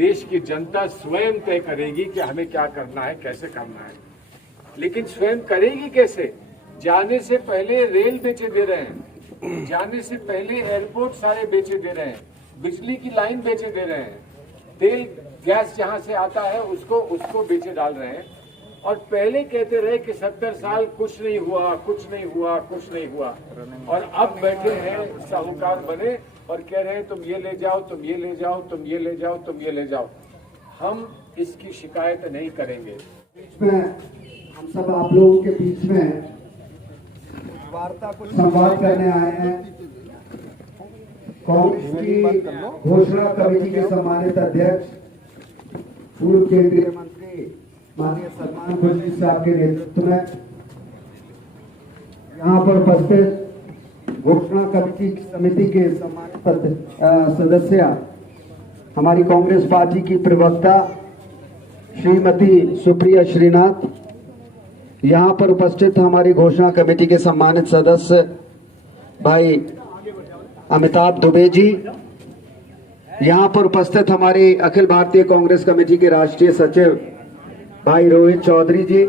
देश की जनता स्वयं तय करेगी कि हमें क्या करना है, कैसे करना है। लेकिन स्वयं करेगी कैसे? जाने से पहले रेल बेचे दे रहे हैं, जाने से पहले एयरपोर्ट सारे बेचे दे रहे हैं, बिजली की लाइन बेचे दे रहे हैं, तेल गैस जहां से आता है उसको बेचे डाल रहे हैं। और पहले कहते रहे कि 70 साल कुछ नहीं हुआ, कुछ नहीं हुआ, कुछ नहीं हुआ, और अब बैठे हैं साहूकार बने और कह रहे हैं तुम ये ले जाओ, तुम ये ले जाओ, तुम ये ले जाओ, तुम ये ले जाओ। हम इसकी शिकायत नहीं करेंगे। बीच में हम सब आप लोगों के बीच में संवाद करने आए हैं। कांग्रेस की घोषणा कमेटी के सम्मानित अध्यक्ष पूर्व केंद्रीय मंत्री माननीय सलमान खुर्शीद साहब के नेतृत्व में यहाँ पर उपस्थित घोषणा कमेटी समिति के सम्मानित सदस्य हमारी कांग्रेस पार्टी की प्रवक्ता श्रीमती सुप्रिया श्रीनाथ, यहाँ पर उपस्थित हमारी घोषणा कमेटी के सम्मानित सदस्य भाई अमिताभ दुबे जी, यहाँ पर उपस्थित हमारी अखिल भारतीय कांग्रेस कमेटी के राष्ट्रीय सचिव भाई रोहित चौधरी जी,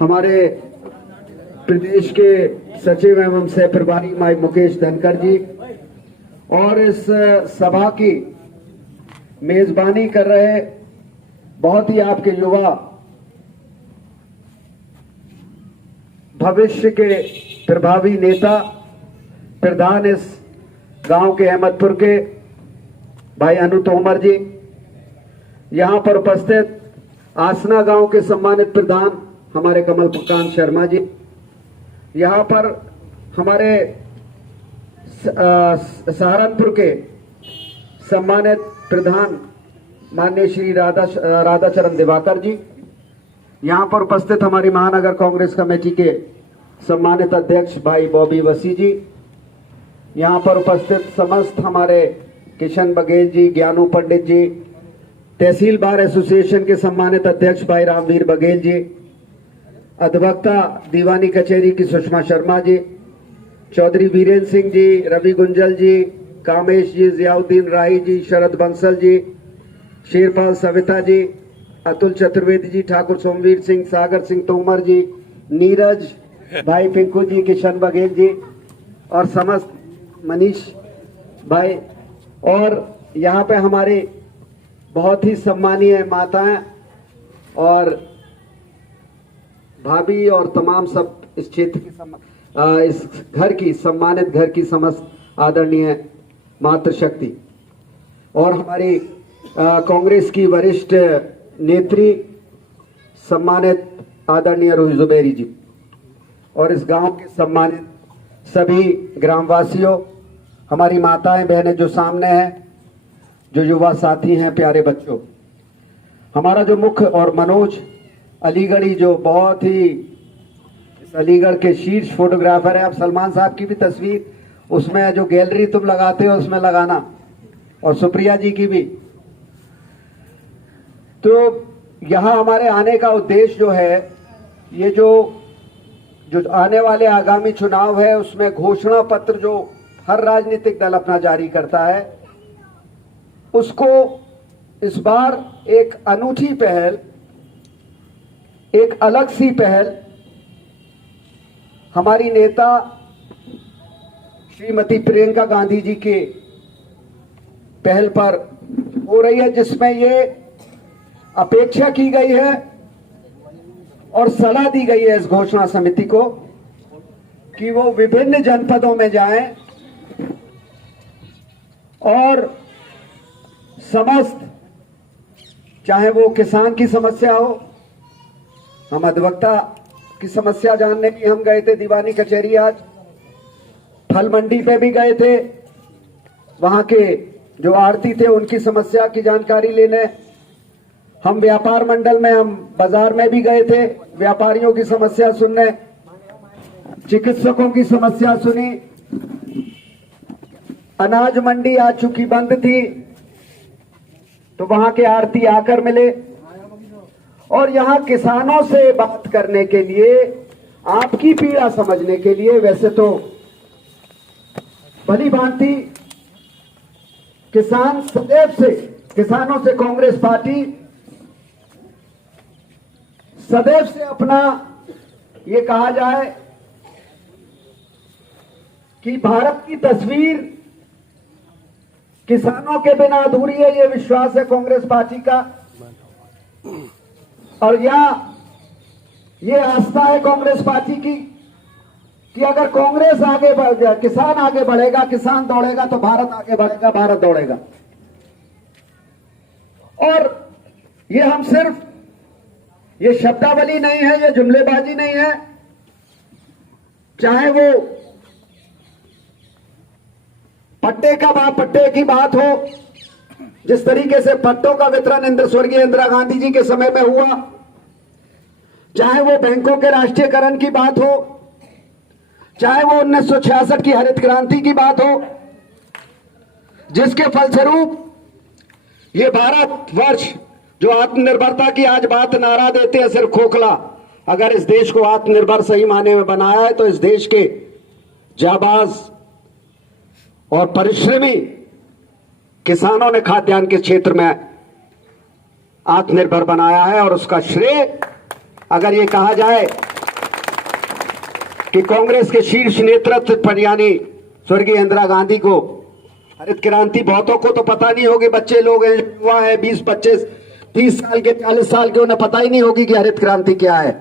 हमारे प्रदेश के सचिव एवं सह प्रभारी भाई मुकेश धनखड़ जी, और इस सभा की मेजबानी कर रहे बहुत ही आपके युवा भविष्य के प्रभावी नेता प्रधान इस गांव के अहमदपुर के भाई अनु तोमर जी, यहां पर उपस्थित आसना गांव के सम्मानित प्रधान हमारे कमल प्रकांत शर्मा जी, यहां पर हमारे सहारनपुर के सम्मानित प्रधान माननीय श्री राधाचरण दिवाकर जी, यहां पर उपस्थित हमारी महानगर कांग्रेस कमेटी के सम्मानित अध्यक्ष भाई बॉबी वसी जी, यहां पर उपस्थित समस्त हमारे किशन बघेल जी, ज्ञानू पंडित जी, तहसील बार एसोसिएशन के सम्मानित अध्यक्ष भाई रामवीर बघेल जी, अधिवक्ता दीवानी कचहरी की सुषमा शर्मा जी, चौधरी वीरेंद्र सिंह जी, रवि गुंजल जी, कामेश जी, जियाउद्दीन राही जी, शरद बंसल जी, शेरपाल सविता जी, अतुल चतुर्वेदी जी, ठाकुर सोमवीर सिंह, सागर सिंह तोमर जी, नीरज भाई पिंकू जी, किशन बघेल जी और समस्त मनीष भाई, और यहाँ पे हमारी बहुत ही सम्मानीय माताएं और भाभी और तमाम सब इस क्षेत्र की इस घर की सम्मानित घर की समस्त आदरणीय मातृशक्ति और हमारी कांग्रेस की वरिष्ठ नेत्री सम्मानित आदरणीय रूही जुबैरी जी, और इस गांव के सम्मानित सभी ग्रामवासियों, हमारी माताएं बहनें जो सामने हैं, जो युवा साथी हैं, प्यारे बच्चों, हमारा जो मुख्य और मनोज अलीगढ़ी जो बहुत ही इस अलीगढ़ के शीर्ष फोटोग्राफर है, अब सलमान साहब की भी तस्वीर उसमें जो गैलरी तुम लगाते हो उसमें लगाना, और सुप्रिया जी की भी। तो यहाँ हमारे आने का उद्देश्य जो है, ये जो आने वाले आगामी चुनाव है उसमें घोषणा पत्र जो हर राजनीतिक दल अपना जारी करता है, उसको इस बार एक अनूठी पहल, एक अलग सी पहल हमारी नेता श्रीमती प्रियंका गांधी जी के पहल पर हो रही है, जिसमें ये अपेक्षा की गई है और सलाह दी गई है इस घोषणा समिति को कि वो विभिन्न जनपदों में जाएं और समस्त, चाहे वो किसान की समस्या हो, हम अधिवक्ता की समस्या जानने भी हम गए थे दीवानी कचहरी, आज फल मंडी पे भी गए थे, वहां के जो आड़ती थे उनकी समस्या की जानकारी लेने, हम व्यापार मंडल में, हम बाजार में भी गए थे, व्यापारियों की समस्या सुनने, चिकित्सकों की समस्या सुनी, अनाज मंडी आ चुकी बंद थी तो वहां के आड़ती आकर मिले, और यहां किसानों से बात करने के लिए, आपकी पीड़ा समझने के लिए, वैसे तो भली भांति किसान सदैव से किसानों से कांग्रेस पार्टी सदैव से अपना, ये कहा जाए कि भारत की तस्वीर किसानों के बिना अधूरी है, ये विश्वास है कांग्रेस पार्टी का। और ये आस्था है कांग्रेस पार्टी की कि अगर कांग्रेस आगे बढ़, किसान आगे बढ़ेगा, किसान दौड़ेगा तो भारत आगे बढ़ेगा, भारत दौड़ेगा। और ये हम सिर्फ, ये शब्दावली नहीं है, ये जुमलेबाजी नहीं है। चाहे वो पट्टे की बात हो, जिस तरीके से पट्टों का वितरण स्वर्गीय इंदिरा गांधी जी के समय में हुआ, चाहे वो बैंकों के राष्ट्रीयकरण की बात हो, चाहे वो 1966 की हरित क्रांति की बात हो, जिसके फलस्वरूप ये भारतवर्ष जो आत्मनिर्भरता की आज बात नारा देते हैं सिर्फ खोखला, अगर इस देश को आत्मनिर्भर सही माने में बनाया है तो इस देश के जाबाज और परिश्रमी किसानों ने खाद्यान्न के क्षेत्र में आत्मनिर्भर बनाया है। और उसका श्रेय अगर ये कहा जाए कि कांग्रेस के शीर्ष नेतृत्व पर यानी स्वर्गीय इंदिरा गांधी को हरित क्रांति, बहुतों को तो पता नहीं होगी, बच्चे लोग हैं, युवा है, 20, 25, 30 साल के, 40 साल के, उन्हें पता ही नहीं होगी कि हरित क्रांति क्या है।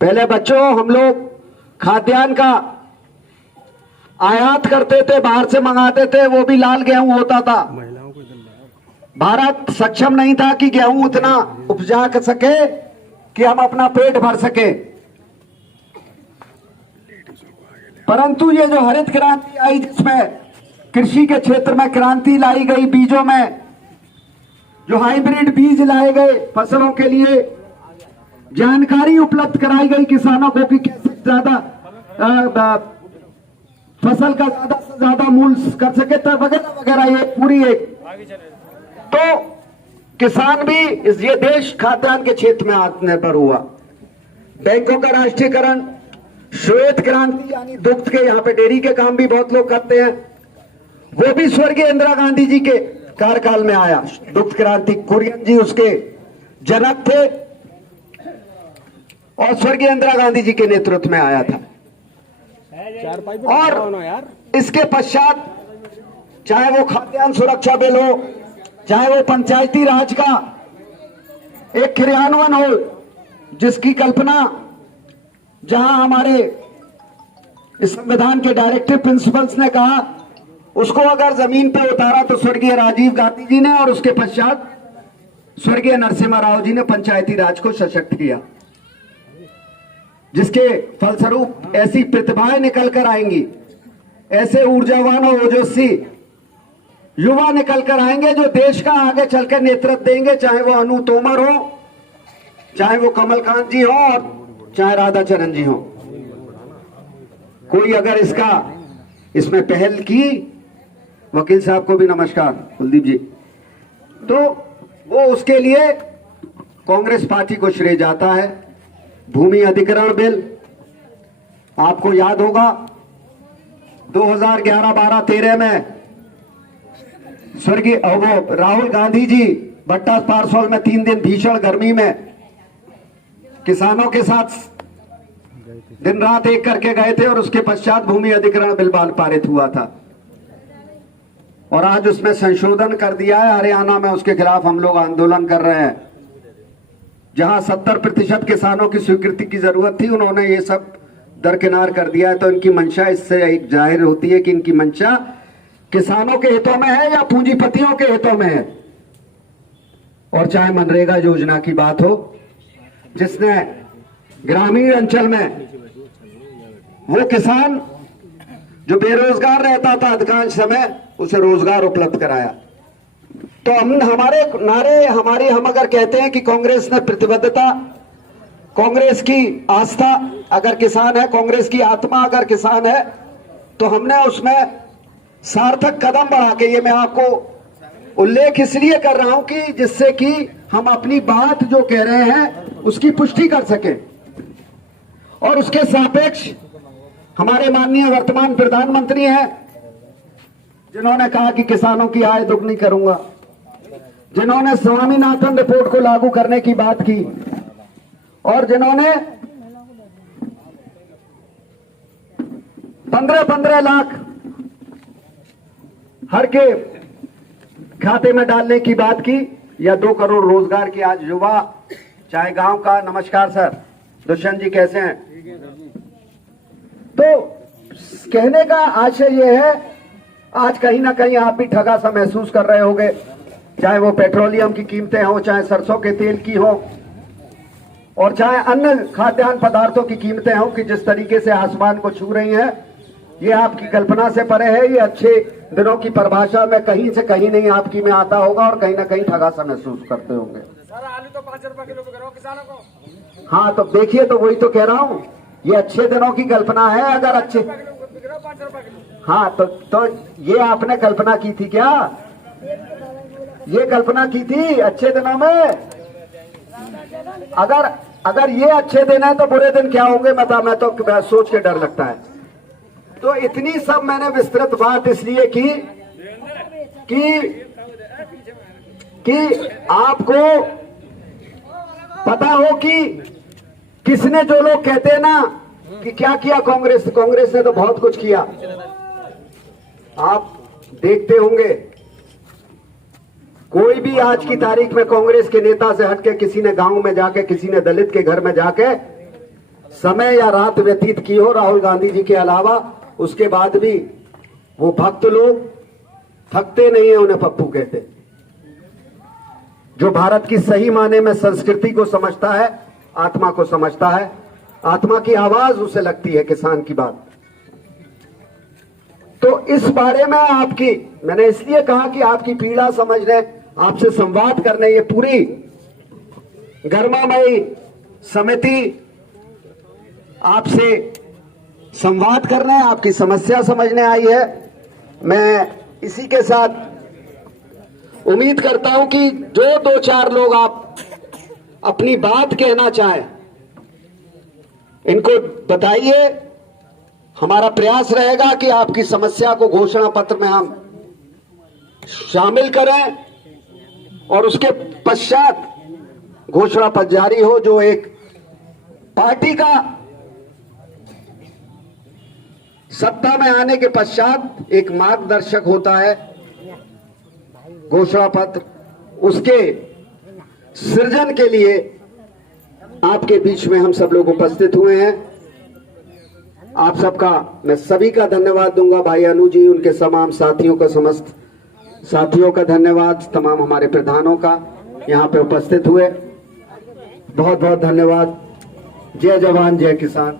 पहले बच्चों हम लोग खाद्यान्न का आयात करते थे, बाहर से मंगाते थे, वो भी लाल गेहूं होता था। भारत सक्षम नहीं था कि गेहूं उतना उपजा कर सके कि हम अपना पेट भर सके। परंतु ये जो हरित क्रांति आई, जिसमें कृषि के क्षेत्र में क्रांति लाई गई, बीजों में जो हाइब्रिड बीज लाए गए, फसलों के लिए जानकारी उपलब्ध कराई गई किसानों को कि कैसे ज्यादा फसल का ज्यादा से ज्यादा मूल्य कर सके, वगैरह वगैरह, ये पूरी एक, तो किसान भी ये देश खाद्यान्न के क्षेत्र में आत्मनिर्भर हुआ। बैंकों का राष्ट्रीयकरण, श्वेत क्रांति यानी दुग्ध के, यहाँ पे डेयरी के काम भी बहुत लोग करते हैं, वो भी स्वर्गीय इंदिरा गांधी जी के कार्यकाल में आया। दुग्ध क्रांति, कुरियन जी उसके जनक थे और स्वर्गीय इंदिरा गांधी जी के नेतृत्व में आया था। और इसके पश्चात चाहे वो खाद्यान्न सुरक्षा बिल हो, चाहे वो पंचायती राज का एक क्रियान्वयन हो, जिसकी कल्पना जहां हमारे इस संविधान के डायरेक्टिव प्रिंसिपल्स ने कहा, उसको अगर जमीन पर उतारा तो स्वर्गीय राजीव गांधी जी ने, और उसके पश्चात स्वर्गीय नरसिम्हा राव जी ने पंचायती राज को सशक्त किया, जिसके फलस्वरूप ऐसी प्रतिभाएं निकल कर आएंगी, ऐसे ऊर्जावान और ओजस्वी युवा निकल कर आएंगे जो देश का आगे चलकर नेतृत्व देंगे, चाहे वो अनु तोमर हो, चाहे वो कमलकांत जी हो, और चाहे राधा चरण जी हो। कोई अगर इसमें पहल की, वकील साहब को भी नमस्कार, कुलदीप जी, तो वो उसके लिए कांग्रेस पार्टी को श्रेय जाता है। भूमि अधिग्रहण बिल, आपको याद होगा 2011, 12, 13 में स्वर्गीय राहुल गांधी जी भट्टा पारसोल में 3 दिन भीषण गर्मी में किसानों के साथ दिन रात एक करके गए थे, और उसके पश्चात भूमि अधिग्रहण बिल पारित हुआ था। और आज उसमें संशोधन कर दिया है। हरियाणा में उसके खिलाफ हम लोग आंदोलन कर रहे हैं। जहां 70% किसानों की स्वीकृति की जरूरत थी, उन्होंने ये सब दरकिनार कर दिया है। तो इनकी मंशा इससे एक जाहिर होती है कि इनकी मंशा किसानों के हितों में है या पूंजीपतियों के हितों में है। और चाहे मनरेगा योजना की बात हो, जिसने ग्रामीण अंचल में वो किसान जो बेरोजगार रहता था अधिकांश समय, उसे रोजगार उपलब्ध कराया। तो हमारे नारे, हम अगर कहते हैं कि कांग्रेस ने प्रतिबद्धता, कांग्रेस की आस्था अगर किसान है, कांग्रेस की आत्मा अगर किसान है, तो हमने उसमें सार्थक कदम बढ़ा के, ये मैं आपको उल्लेख इसलिए कर रहा हूं कि जिससे कि हम अपनी बात जो कह रहे हैं उसकी पुष्टि कर सके। और उसके सापेक्ष हमारे माननीय वर्तमान प्रधानमंत्री हैं, जिन्होंने कहा कि किसानों की आय दुगनी करूंगा, जिन्होंने स्वामीनाथन रिपोर्ट को लागू करने की बात की और जिन्होंने 15-15 लाख हर के खाते में डालने की बात की, या 2 करोड़ रोजगार की आज युवा चाहे गांव का। नमस्कार सर, दुष्यंत जी कैसे हैं? तो कहने का आशय यह है, आज कहीं ना कहीं आप भी ठगा सा महसूस कर रहे होंगे, चाहे वो पेट्रोलियम की कीमतें हो, चाहे सरसों के तेल की हो, और चाहे अन्य खाद्यान्न पदार्थों की कीमतें हो, कि जिस तरीके से आसमान को छू रही हैं, ये आपकी कल्पना से परे है। ये अच्छे दिनों की परिभाषा में कहीं से कहीं नहीं आपकी में आता होगा और कहीं ना कहीं ठगा सा महसूस करते होंगे। सर आलू तो 5 रुपए किलो पे करो किसानों को। हाँ तो देखिए, तो वही तो कह रहा हूँ, ये अच्छे दिनों की कल्पना है। अगर अच्छे 5 रुपए किलो। हाँ तो ये आपने कल्पना की थी क्या? ये कल्पना की थी अच्छे दिनों में? अगर ये अच्छे दिन है तो बुरे दिन क्या होंगे मैं तो सोच के डर लगता है। तो इतनी सब मैंने विस्तृत बात इसलिए की कि आपको पता हो कि किसने, जो लोग कहते हैं ना कि क्या किया कांग्रेस ने तो बहुत कुछ किया। आप देखते होंगे, कोई भी आज की तारीख में कांग्रेस के नेता से हटके किसी ने गांव में जाके, किसी ने दलित के घर में जाके समय या रात व्यतीत की हो, राहुल गांधी जी के अलावा, उसके बाद भी वो भक्त लोग थकते नहीं है, उन्हें पप्पू कहते। जो भारत की सही माने में संस्कृति को समझता है, आत्मा को समझता है, आत्मा की आवाज उसे लगती है किसान की बात। तो इस बारे में मैंने इसलिए कहा कि आपकी पीड़ा समझने, आपसे संवाद करने, ये पूरी गर्मामयी समिति आपसे संवाद करने, आपकी समस्या समझने आई है। मैं इसी के साथ उम्मीद करता हूं कि जो 2-4 लोग आप अपनी बात कहना चाहें, इनको बताइए। हमारा प्रयास रहेगा कि आपकी समस्या को घोषणा पत्र में हम शामिल करें और उसके पश्चात घोषणा पत्र जारी हो, जो एक पार्टी का सत्ता में आने के पश्चात एक मार्गदर्शक होता है घोषणा पत्र। उसके सृजन के लिए आपके बीच में हम सब लोग उपस्थित हुए हैं। आप सबका मैं सभी का धन्यवाद दूंगा। भाई अनु जी, उनके तमाम साथियों का, समस्त साथियों का धन्यवाद, तमाम हमारे प्रधानों का यहाँ पे उपस्थित हुए, बहुत बहुत धन्यवाद। जय जवान जय किसान।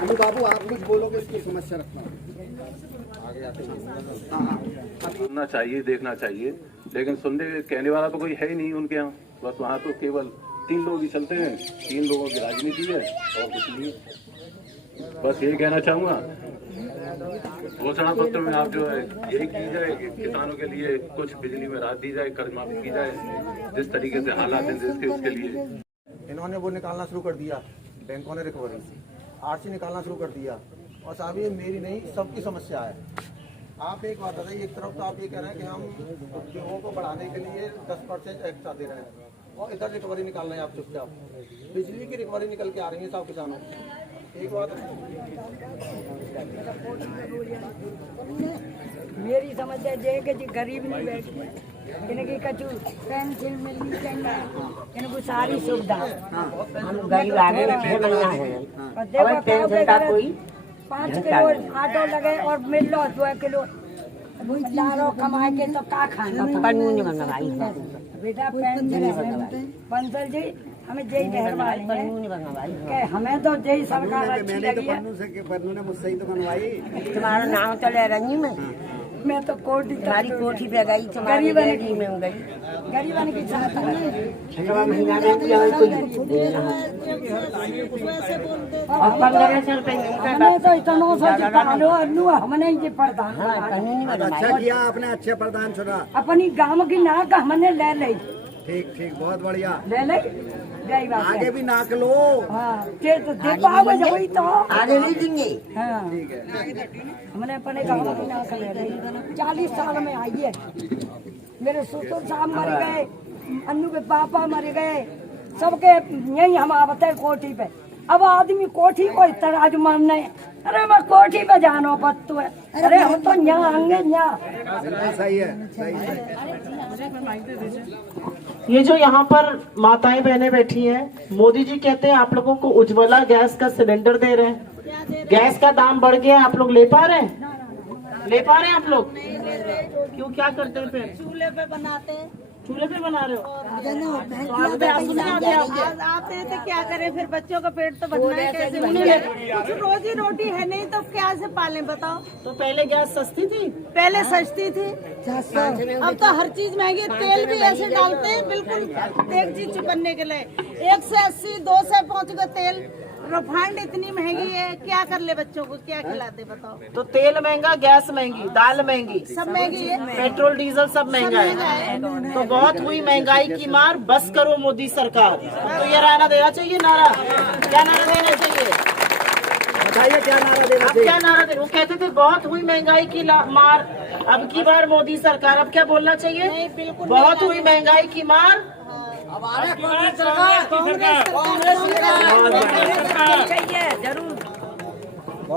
अनु बाबू, आप कुछ बोलोगे? इसकी समस्या रखना सुनना चाहिए, देखना चाहिए, लेकिन सुनने कहने वाला तो कोई है ही नहीं उनके यहाँ। बस वहाँ तो केवल 3 लोग ही चलते हैं, 3 लोगों की राजनीति है और कुछ नहीं। बस यही कहना चाहूँगा, घोषणा पत्र में आप जो है यही की जाए कि किसानों के लिए कुछ बिजली में राहत दी जाए, कर्ज माफी की जाए, जिस तरीके से हालात हैं देश के, उसके लिए। इन्होंने वो निकालना शुरू कर दिया, बैंकों ने रिकवरी आरसी निकालना शुरू कर दिया। और साहब ये मेरी नहीं, सबकी समस्या है। आप एक बात बताइए, एक तरफ तो आप ये कह रहे हैं कि हम उद्योगों को बढ़ाने के लिए 10% एक्स्ट्रा दे रहे हैं, और इधर रिकवरी निकाल रहे हैं आप चुपचाप। बिजली की रिकवरी निकल के आ रही है साहब किसानों की। एक बात मेरी समझ है कि गरीब नहीं बैठे, इनकी कचू पेंसिल मिलनी चाहिए, इनको सारी सुविधा। हम गरीब आगे और देखो पेंसिल का कोई 5 किलो आटो लगे और मिल लो 2 किलो दारो कमाए के तो का खाना। कानून मंगवाई बेटा पेंसिल जी हमें जय मेहरबानी है, हमें तो जय सरकार अच्छी लगी है। ने मुझसे ही तो बनवाई। तुम्हारा नाम तो ले रही मैं तो कोठी तुम्हारी कोठी पे गई, तुम्हारी गरीबी में गई, गरीबन की चाहता है। महीना में और 1500 रुपए हमें तो इतना सोच हमने ये प्रधान अच्छा किया आपने, अच्छे प्रधान चुना। अपनी गांव की नाक हमने ले ली। ठीक बहुत बढ़िया ले ली। गई बात आगे है। भी नाक लो। हाँ ये तो दे पाओगे जब वही तो आगे नहीं देंगे। हाँ हमने अपने गाँव में ना कर रही 40 साल में आई है। मेरे ससुर साहब मर गए, अन्नू के पापा मर गए, सबके यही हम आवते कोठी पे। अब आदमी कोठी को इस तरह आज मानने, अरे मैं कोठी पे जानो पत्तू है, अरे हम तो यहाँ आएंगे यहाँ। सही है, सही है। ये जो यहाँ पर माताएं बहनें बैठी हैं, मोदी जी कहते हैं आप लोगों को उज्ज्वला गैस का सिलेंडर दे रहे हैं। गैस का दाम बढ़ गया है, आप लोग ले पा रहे हैं? ले पा रहे हैं आप लोग? क्यों, क्या करते हैं फिर? चूल्हे पे बनाते हैं। चूल्हे पे बना रहे हो? तो आते हैं तो क्या करें, फिर बच्चों का पेट तो भरना है कैसे? कुछ रोजी रोटी है नहीं तो क्या से पालें बताओ। तो पहले गैस सस्ती थी? पहले सस्ती थी, अब तो हर चीज महंगी है। तेल भी ऐसे डालते हैं बिल्कुल एक चीज चुपन्ने के लिए 180 200 पहुँच गए तेल। रिफाइंड इतनी महंगी है, क्या कर ले बच्चों को, क्या खिलाते बताओ। तो तेल महंगा, गैस महंगी, दाल महंगी, सब महंगी है, पेट्रोल डीजल सब महंगा है। तो बहुत हुई महंगाई की मार, बस करो मोदी सरकार। तो ये नारा देना चाहिए, नारा क्या नारा देना चाहिए? बताइए क्या नारा देना अब क्या नारा दे? वो कहते थे बहुत हुई महंगाई की मार, अब की बार मोदी सरकार। अब क्या बोलना चाहिए? बहुत हुई महंगाई की मार, बहुत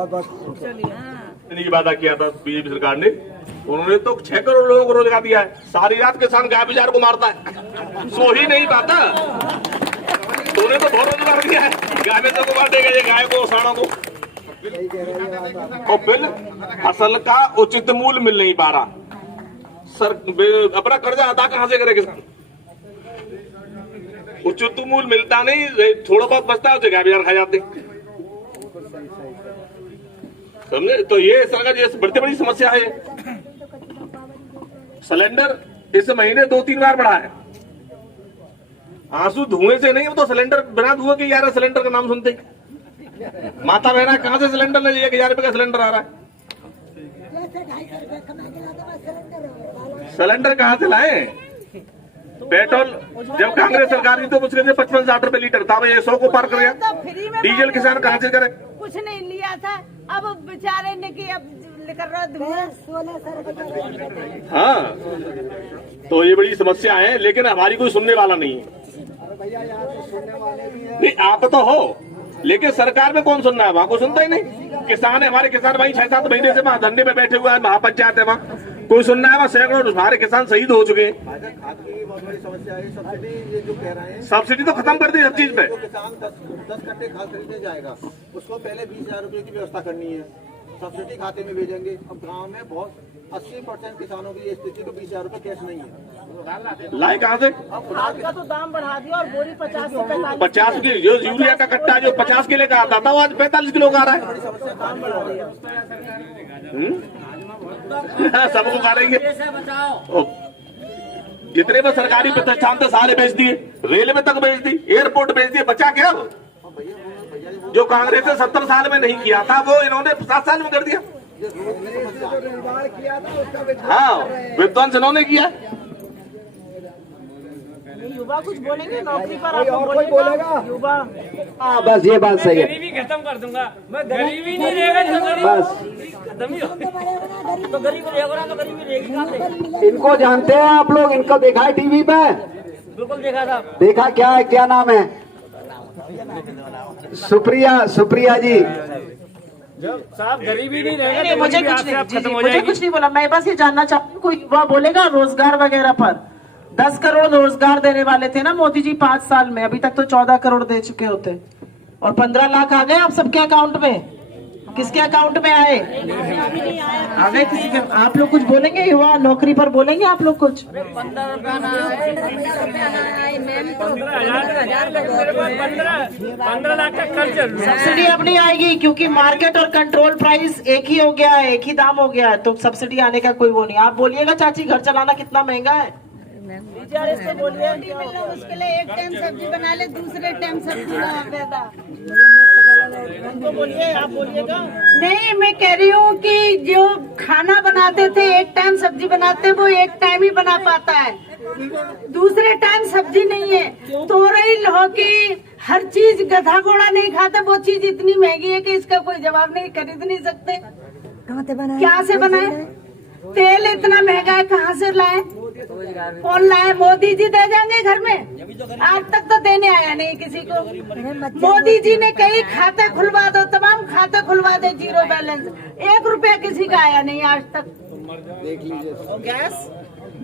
बहुत की वादा किया था बीजेपी सरकार ने, उन्होंने तो 6 करोड़ लोगों को रोजगार दिया है। सारी रात किसान गाय बिजार को मारता है, सो ही नहीं पाता। उन्होंने तो बहुत रोजगार दिया है, गाय में को मार देगा, ये गाय को साड़ों को। और फिर फसल का उचित मूल्य मिल नहीं पा रहा। सर अपना कर्जा अदा कहां से करे किसान? उचित मूल्य मिलता नहीं, थोड़ा बहुत बचता है, उसे गाय बिजार खा जाते। समझे? तो ये सरकार ये बड़ी बड़ी समस्या है। सिलेंडर इस महीने 2-3 बार बढ़ा है। आंसू धुएं से नहीं, वो तो सिलेंडर बिना धुएं के 11 सिलेंडर का नाम सुनते माता बहना कहां से सिलेंडर ले लिया? 1000 रुपए का सिलेंडर आ रहा है। सिलेंडर कहां से लाए? पेट्रोल जब कांग्रेस सरकार थी तो मुश्किल से 55-60 रुपए लीटर था, ये 100 को पार कर गया। तो फ्री में डीजल किसान कहां से करे? कुछ नहीं लिया था, अब बेचारे ने कि अब लेकर हाँ, तो ये बड़ी समस्या है, लेकिन हमारी कोई सुनने वाला नहीं है। नहीं, आप तो हो, लेकिन सरकार में कौन सुनना है? वहां को सुनता ही नहीं। किसान है, हमारे किसान भाई 6-7 महीने से वहां धरने पे बैठे हुए हैं, महापंचायत है, वहाँ कोई सुनना है? वहाँ सैकड़ों हमारे किसान शहीद हो चुके हैं। खाद की बहुत बड़ी समस्या है। सब्सिडी ये जो कह रहे हैं, सब्सिडी तो खत्म कर दी हर चीज पे। जो किसान 10 कट्टे खाद खरीदने जाएगा, उसको पहले 20,000 रुपए की व्यवस्था करनी है, सब्सिडी खाते में भेजेंगे। अब गांव में बहुत 80% किसानों की ये स्थिति तो 20,000 रुपए कैश नहीं है। लाए कहाँ से? खाद का तो दाम बढ़ा दिया और बोरी 50 से 50 की जो यूरिया का कट्टा जो 50 किलो का आता था वो आज 45 किलो का आ रहा है। सबको खा लेंगे। जितने भी सरकारी प्रतिष्ठान थे सारे बेच दिए, रेलवे तक बेच दी, एयरपोर्ट बेच दिए, बचा क्या? जो कांग्रेस ने 70 साल में नहीं किया था वो इन्होंने 7 साल में कर दिया। हाँ, विध्वंस इन्होंने किया। युवा कुछ बोलेंगे नौकरी पर? आपको बोलेगा युवा? हाँ बस ये बात सही है। गरीबी खत्म कर दूंगा मैं, गरीबी नहीं रहेगा तो बस खत्म ही हो। तो गरीब रहेगा तो गरीबी रहेगी कहाँ से? इनको जानते हैं आप लोग? इनको देखा है टीवी पे? बिल्कुल देखा था। देखा? क्या है, क्या नाम है? सुप्रिया जी। साहब गरीबी नहीं रहेगा नहीं, तो मुझे गरीबी कुछ आपसे नहीं, आप खत्म हो मुझे जाएगी। कुछ नहीं बोला। मैं बस ये जानना चाहती हूँ, कोई युवा बोलेगा रोजगार वगैरह पर? 10 करोड़ रोजगार देने वाले थे ना मोदी जी 5 साल में, अभी तक तो 14 करोड़ दे चुके होते, और 15 लाख आ गए आप सबके अकाउंट में। किसके अकाउंट में आए? आ गए किसी के? आप लोग कुछ बोलेंगे? युवा नौकरी पर बोलेंगे आप लोग कुछ? 15 लाख का कर्ज। सब्सिडी अब नहीं आएगी क्योंकि मार्केट और कंट्रोल प्राइस एक ही हो गया है, एक ही दाम हो गया है, तो सब्सिडी आने का कोई वो नहीं। आप बोलिएगा चाची, घर चलाना कितना महंगा है? से बोलिए उसके लिए एक टाइम सब्जी बना ले, दूसरे टाइम सब्जी ना पैदा। तो बोलिए, आप बोलिएगा। नहीं, मैं कह रही हूँ कि जो खाना बनाते थे, एक टाइम सब्जी बनाते, वो एक टाइम ही बना पाता है, दूसरे टाइम सब्जी नहीं है। तोरई, लौकी, हर चीज गधा घोड़ा नहीं खाता। वो चीज इतनी महंगी है कि इसका कोई जवाब नहीं, खरीद नहीं सकते। क्या से बनाए? तेल इतना महंगा है, कहाँ से लाए? कौन लाए? मोदी जी दे जाएंगे घर में? आज तक तो देने आया नहीं किसी को। मोदी जी ने कई खाते खुलवा दो, तमाम खाते खुलवा दे, जीरो बैलेंस, 1 रुपया किसी का आया नहीं आज तक। देख लीजिए।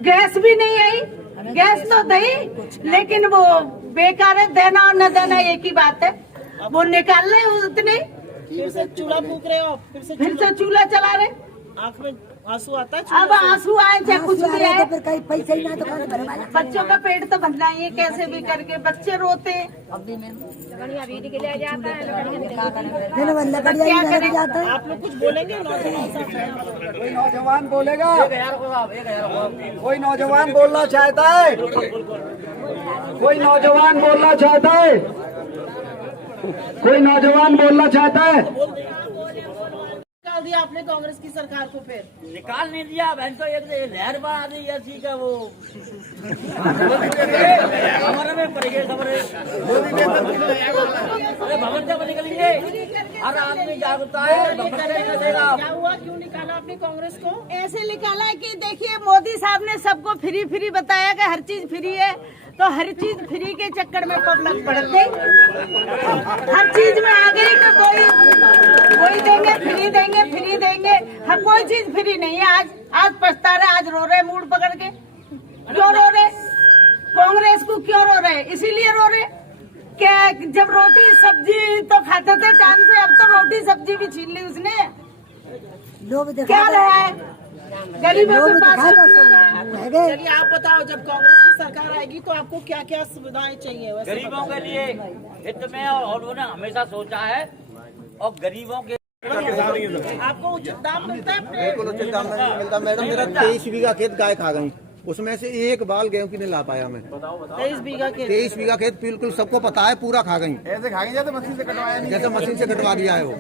गैस भी नहीं आई। गैस तो दही, लेकिन वो बेकार है, देना और न देना एक ही बात है। वो निकाल ले उतने। फिर से चूल्हा फूक रहे हो, फिर से चूल्हा चला रहे। आँख में आंसू आता है। अब आंसू आए चाहे कुछ भी आए, फिर कहीं पैसे ही ना तो खाने भरे वाला। बच्चों का पेट तो भरना ही है, कैसे भी करके बच्चे रोते। क्या करें? आप लोग कुछ बोलेंगे? कोई नौजवान बोलेगा? कोई नौजवान बोलना चाहता है? कोई नौजवान बोलना चाहता है? कोई नौजवान बोलना चाहता है? निकाल दिया आपने कांग्रेस की सरकार को, फिर निकाल नहीं दिया। बहन तो एक लहर बना दी ऐसी का वो हमारे में पड़ गए खबरें। अरे भवन जब निकलेंगे, हर आदमी जागरूकता है। क्या हुआ? क्यों निकाला आपने कांग्रेस को? ऐसे निकाला कि देखिए, मोदी साहब ने सबको फ्री फ्री बताया कि हर चीज फ्री है, तो हर चीज फ्री के चक्कर में पब्लिक बढ़ गई। हर चीज में आ गई कि कोई देंगे, फ्री देंगे, फ्री देंगे। हर कोई चीज फ्री नहीं है। आज पछता रहे, आज रो रहे मूड पकड़ के। क्यों रो रहे? कांग्रेस को क्यों रो रहे? इसीलिए रो रहे क्या? जब रोटी सब्जी तो खाते थे टाइम से, अब तो रोटी सब्जी भी छीन ली उसने। क्या रहा है? गरीबों के पास चलिए आप बताओ, जब कांग्रेस की सरकार आएगी तो आपको क्या क्या सुविधाएं चाहिए? वैसे गरीबों के लिए हित में और उन्होंने हमेशा सोचा है, और गरीबों के आपको उचित दाम मिलता है? बिल्कुल उचित दाम नहीं मिलता मैडम। मेरा 23 बीघा खेत गाय खा गई, उसमें से एक बाल गेहूं की नहीं ला पाया मैं। 23 बीघा खेत? 23 बीघा खेत बिल्कुल सबको पता है, पूरा खा गई। ऐसे खा गई जैसे मशीन से कटवाया नहीं, जैसे मशीन से कटवा दिया है वो।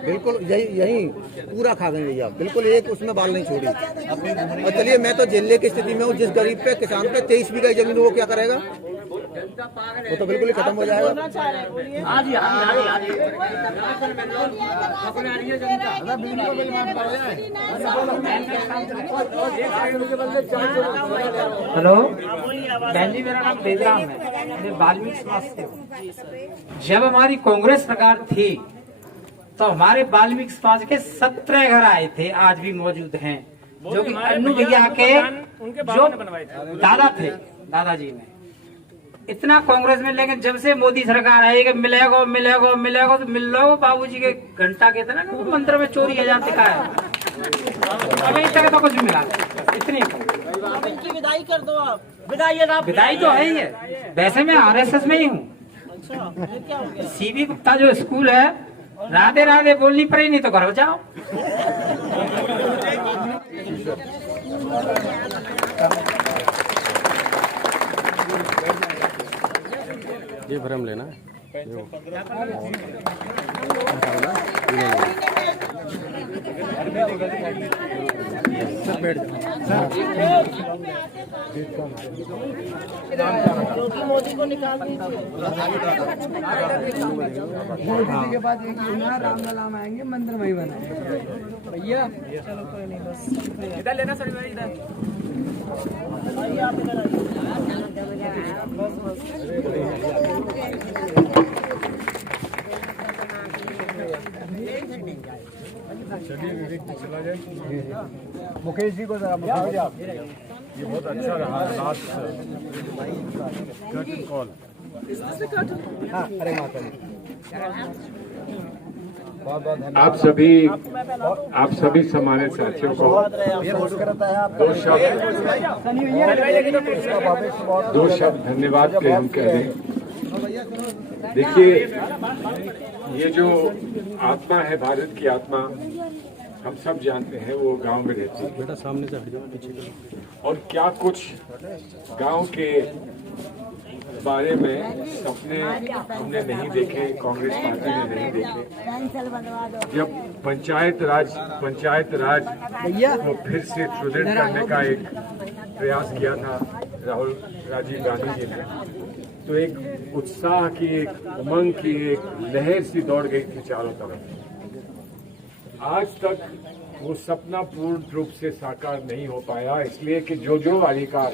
बिल्कुल यही पूरा खा गई भैया, बिल्कुल एक उसमें बाल नहीं छोड़ी। और चलिए, मैं तो जिले की स्थिति में हूँ। जिस गरीब पे, किसान पे 23 बीघा जमीन, वो क्या करेगा? वो तो बिल्कुल ही खत्म हो जाएगा। हेलो बहन जी, मेरा नाम तेजराम है, मैं वाल्मीकि समाज से हूँ। जब हमारी कांग्रेस सरकार थी तो हमारे वाल्मीकि समाज के 17 घर आए थे, आज भी मौजूद हैं, जो कि अन्नू भैया के जो दादा थे, दादाजी ने इतना कांग्रेस में। लेकिन जब से मोदी सरकार आई कि मिलेगा मिलेगा मिलेगा, तो मिल रहा हो बाबूजी के घंटा के इतना वो मंदिर में चोरी आजादी का है, अभी तक तो कुछ मिला इतनी। अब इनकी विदाई कर दो आप। विदाई तो है ही है। वैसे मैं RSS में ही हूँ। अच्छा, ये क्या हो गया? CB गुप्ता जो स्कूल है, राधे राधे बोलनी पड़ी, नहीं तो घर जाओ। ये भरम लेना क्योंकि मोदी को निकाल दीजिए। मोदी के बाद एक राम आएंगे, मंदिर में ही बनाएंगे भैया। चलो कोई नहीं, बस इधर लेना सर, इधर आइए, आप इधर आइए। बस चला जाए। मुकेश जी को जरा मुकेश जी, आप ये बहुत अच्छा रहा लास्ट कर्टन कॉल। हाँ, अरे माता जी आप सभी सम्मानित साथियों को दो शब्द धन्यवाद के हम कह दें। देखिए, ये जो आत्मा है, भारत की आत्मा, हम सब जानते हैं वो गांव में रहती है। बेटा सामने से हट जाओ, पीछे। और क्या कुछ गांव के बारे में सपने हमने नहीं देखे, कांग्रेस पार्टी ने नहीं देखे। जब पंचायत राज को फिर से सुदृढ़ करने का एक प्रयास किया था राजीव गांधी जी ने, तो एक उत्साह की, एक उमंग की एक लहर सी दौड़ गई थी चारों तरफ। आज तक वो सपना पूर्ण रूप से साकार नहीं हो पाया, इसलिए कि जो अधिकार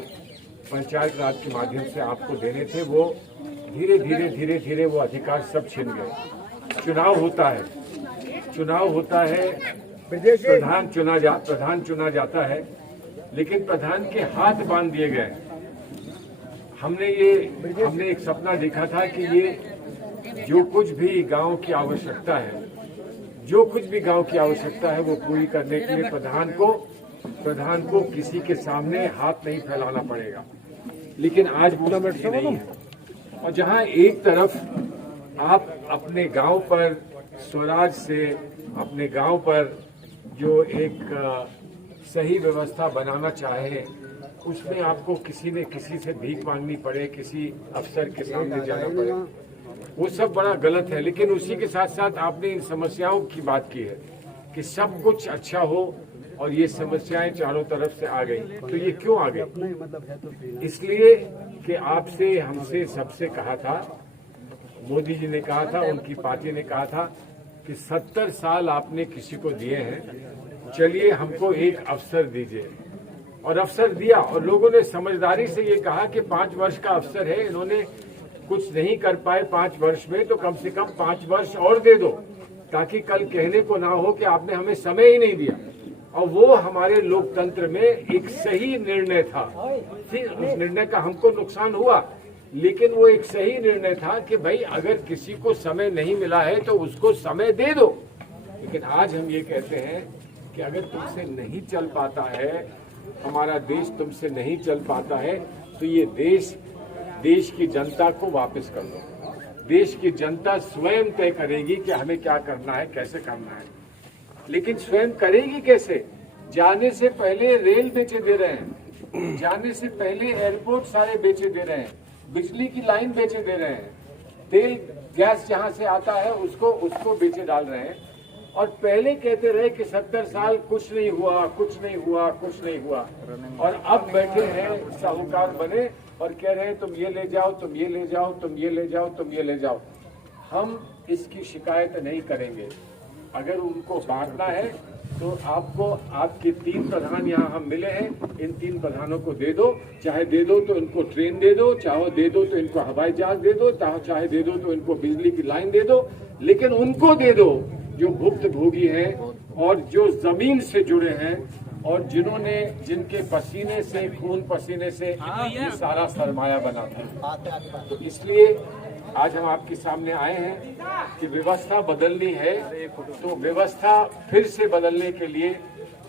पंचायत राज के माध्यम से आपको देने थे वो धीरे धीरे वो अधिकार सब छिन गए। चुनाव होता है, प्रधान चुना जाता है, लेकिन प्रधान के हाथ बांध दिए गए। हमने एक सपना देखा था कि ये जो कुछ भी गांव की आवश्यकता है वो पूरी करने के लिए प्रधान को किसी के सामने हाथ नहीं फैलाना पड़ेगा। लेकिन आज पूरा मिनट नहीं है। और जहां एक तरफ आप अपने गांव पर स्वराज से, अपने गांव पर जो एक सही व्यवस्था बनाना चाहे, उसमें आपको किसी से भीख मांगनी पड़े, किसी अफसर के सामने जाना पड़े, वो सब बड़ा गलत है। लेकिन उसी के साथ साथ आपने इन समस्याओं की बात की है कि सब कुछ अच्छा हो और ये समस्याएं चारों तरफ से आ गई। तो ये क्यों आ गई? इसलिए कि आपसे, हमसे, सबसे कहा था, मोदी जी ने कहा था, उनकी पार्टी ने कहा था कि 70 साल आपने किसी को दिए हैं, चलिए हमको एक अवसर दीजिए। और अवसर दिया, और लोगों ने समझदारी से ये कहा कि 5 वर्ष का अवसर है, इन्होंने कुछ नहीं कर पाए 5 वर्ष में, तो कम से कम 5 वर्ष और दे दो, ताकि कल कहने को ना हो कि आपने हमें समय ही नहीं दिया। और वो हमारे लोकतंत्र में एक सही निर्णय था। फिर उस निर्णय का हमको नुकसान हुआ, लेकिन वो एक सही निर्णय था कि भाई अगर किसी को समय नहीं मिला है तो उसको समय दे दो। लेकिन आज हम ये कहते हैं कि अगर तुमसे नहीं चल पाता है, हमारा देश तुमसे नहीं चल पाता है, तो ये देश की जनता को वापस कर दो। देश की जनता स्वयं तय करेगी कि हमें क्या करना है, कैसे करना है। लेकिन स्वयं करेगी कैसे? जाने से पहले रेल बेचे दे रहे हैं, जाने से पहले एयरपोर्ट सारे बेचे दे रहे हैं, बिजली की लाइन बेचे दे रहे हैं, तेल गैस जहां से आता है उसको बेचे डाल रहे हैं। और पहले कहते रहे कि 70 साल कुछ नहीं हुआ, और अब बैठे हैं साहूकार बने और कह रहे हैं तुम ये ले जाओ। हम इसकी शिकायत नहीं करेंगे। अगर उनको बांटना है तो आपको, आपके 3 प्रधान यहाँ हम मिले हैं, इन 3 प्रधानों को दे दो। चाहे दे दो तो इनको ट्रेन दे दो, चाहे दे दो तो इनको हवाई जहाज दे दो, चाहे दे दो तो इनको बिजली की लाइन दे दो। लेकिन उनको दे दो जो भुक्तभोगी हैं और जो जमीन से जुड़े हैं और जिनके पसीने से, खून पसीने से ये सारा सरमाया बना था। तो इसलिए आज हम आपके सामने आए हैं कि व्यवस्था बदलनी है, तो व्यवस्था फिर से बदलने के लिए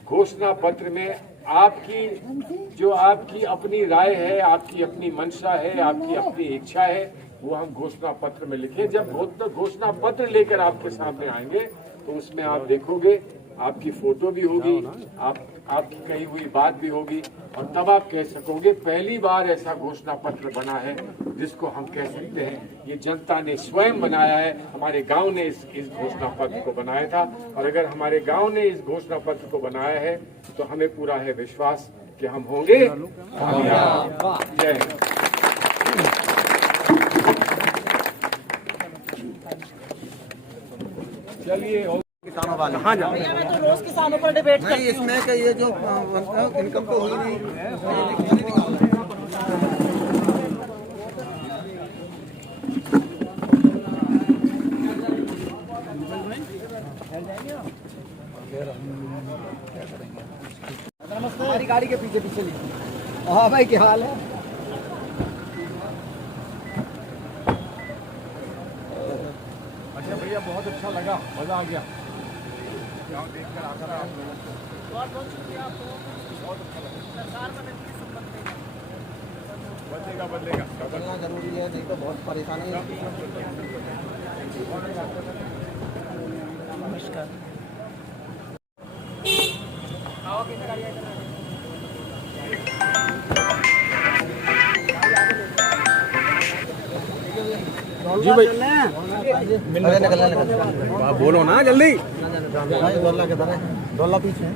घोषणा पत्र में आपकी अपनी राय है, आपकी अपनी मंशा है, आपकी अपनी इच्छा है, वो हम घोषणा पत्र में लिखे। जब घोषणा पत्र लेकर आपके सामने आएंगे तो उसमें आप देखोगे, आपकी फोटो भी होगी, आपकी कही हुई बात भी होगी, और तब आप कह सकोगे पहली बार ऐसा घोषणा पत्र बना है जिसको हम कह सकते हैं ये जनता ने स्वयं बनाया है। हमारे गांव ने इस घोषणा पत्र को बनाया था, और अगर हमारे गांव ने इस घोषणा पत्र को बनाया है तो हमें पूरा है विश्वास कि हम होंगे कामयाब। जय हिंद। चलिए किसानों वाले हाँ जा तो रोज किसानों पर डिबेट नहीं, इसमें का ये जो इनकम तो हुई नहीं। हमारी गाड़ी के पीछे ली। हाँ भाई, क्या हाल है? अच्छा भैया, बहुत अच्छा लगा, मजा आ गया गाँव देखकर आकर आप लोगों को। बहुत शुक्रिया आपको, बहुत अच्छा लगा। सरकार बदलेगा बदलना जरूरी है, नहीं तो बहुत परेशानी है। नमस्कार। जी भाई निकल बोलो ना जल्दी। डोला पीछे